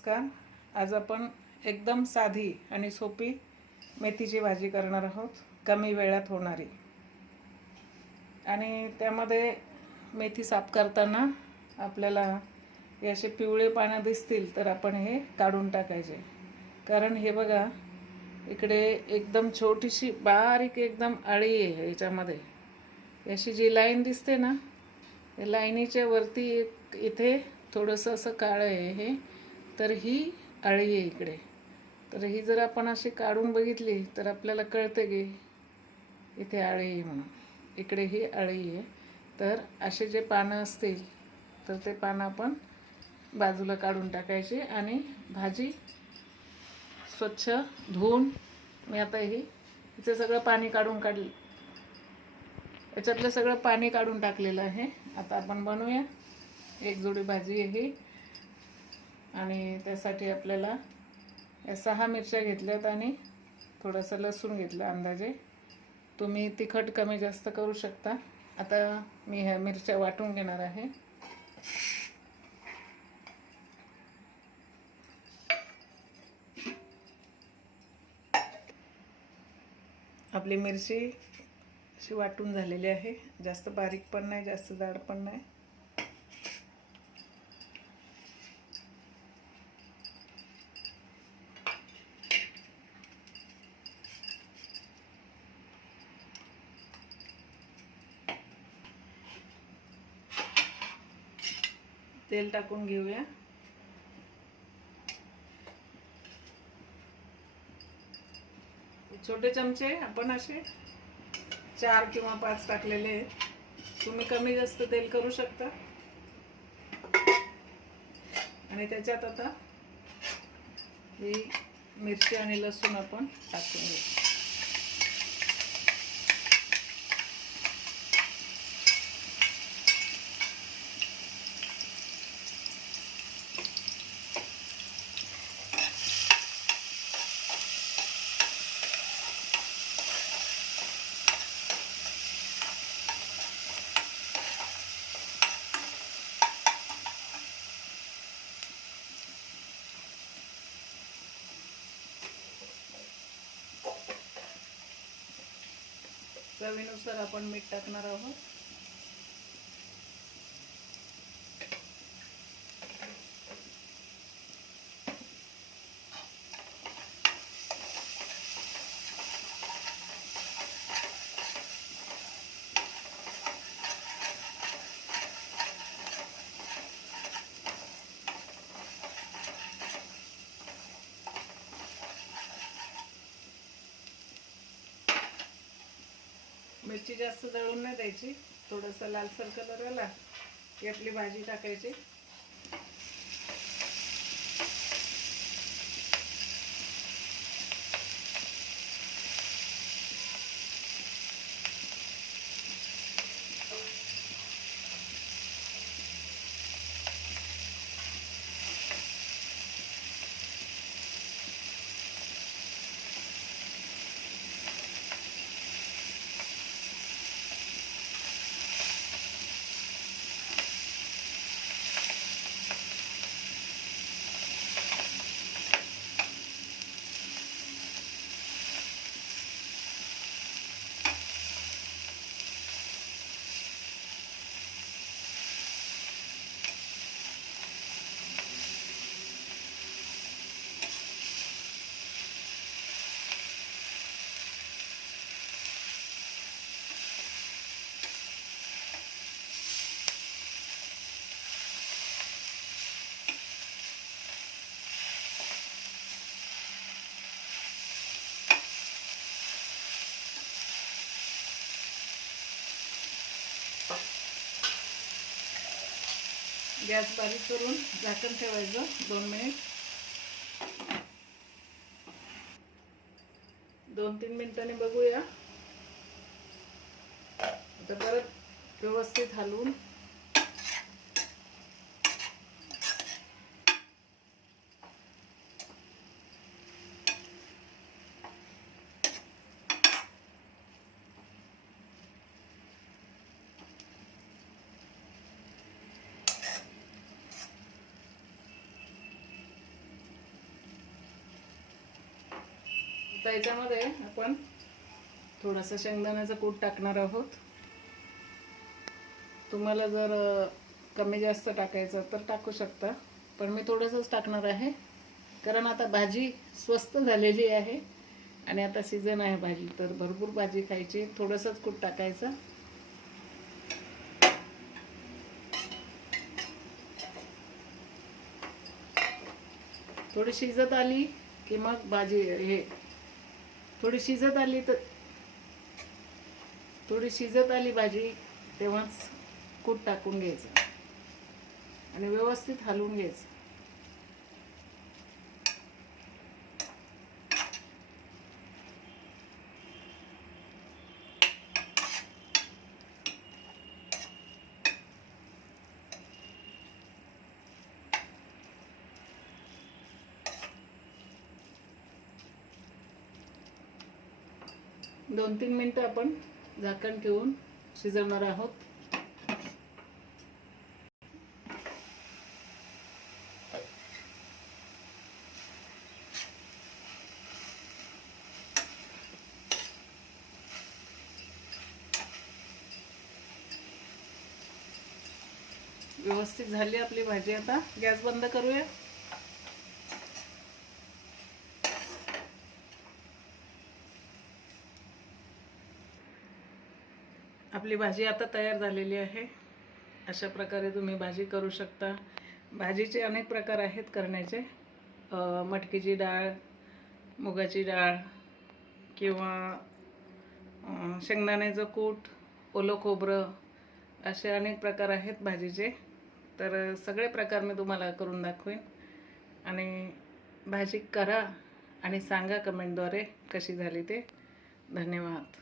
नमस्कार. आज आपण एकदम साधी आणि सोपी मेथीची भाजी करणार आहोत. कमी वेळात होणारी. आणि त्यामध्ये मेथी साफ करताना आपल्याला हे असे पिवळे पानं दिसतील तर आपण हे काढून टाकायचे. कारण हे बघा इकडे एकदम छोटीशी बारीक एकदम अळी आहे याच्यामध्ये. अशी जी लाईन दिसते ना लाईनीच्या वरती एक इथे थोडंसं असं काळं आहे हे. तर ही अळी आहे इकडे. तर ही जर आपण अशी काढून बघितली तर आपल्याला कळते की इथे आळी आहे म्हणून. इकडे ही आळी आहे. तर असे जे पानं असतील तर ते पानं आपण बाजूला काढून टाकायचे आणि भाजी स्वच्छ धुवून मी आता ही हिचं सगळं पाणी काढून काढलं. याच्यातलं सगळं पाणी काढून टाकलेलं आहे. आता आपण बनवूया. एक जोडी भाजी आहे ही. आणि त्यासाठी आपल्याला या सहा मिरच्या घेतल्यात आणि थोडंसं लसूण घेतलं अंदाजे. तुम्ही तिखट कमी जास्त करू शकता. आता मी ह्या मिरच्या वाटून घेणार आहे. आपली मिरची अशी वाटून झालेली आहे. जास्त बारीक पण नाही जास्त जाड पण नाही. तेल टाकून घेऊया. छोटे चमचे आपण असे चार किंवा पाच टाकलेले आहेत. तुम्ही कमी जास्त तेल करू शकता. आणि त्याच्यात आता ही मिरची आणि लसूण आपण टाकून घेऊ. चवीनुसार आपण मीठ टाकणार आहोत. मिरची जास्त जळून नाही द्यायची. थोडंसं लालसर कलर आला की आपली भाजी टाकायची. गॅस बारीक करून झाकण ठेवायचं दोन मिनिट. दोन तीन मिनिटांनी बघूया. आता परत व्यवस्थित हलवून आता याच्यामध्ये आपण थोडंसं शेंगदाण्याचं कूट टाकणार आहोत. तुम्हाला जर कमी जास्त टाकायचं तर टाकू शकता पण मी थोडंसंच टाकणार आहे. कारण आता भाजी स्वस्त झालेली आहे आणि आता सीझन आहे भाजी तर भरपूर भाजी खायची थोडंसंच कूट टाकायचं. थोडी शिजत आली की मग भाजी हे थोडी शिजत आली तर थोडी शिजत आली भाजी तेव्हाच कूट टाकून घ्यायचं. आणि व्यवस्थित हलवून घ्यायचं. दोन तीन मिनटं आपण झाकण ठेवून शिजवणार आहोत. व्यवस्थित झाली आपली भाजी. आता गॅस बंद करूया. आपली भाजी आता तयार झालेली आहे. अशा प्रकारे तुम्ही भाजी करू शकता. भाजीचे अनेक प्रकार आहेत करण्याचे. मटकीची डाळ मुगाची डाळ किंवा शेंगदाण्याचं कूट ओलं खोबरं असे अनेक प्रकार आहेत भाजीचे. तर सगळे प्रकार मी तुम्हाला करून दाखवेन. आणि भाजी करा आणि सांगा कमेंटद्वारे कशी झाली ते. धन्यवाद.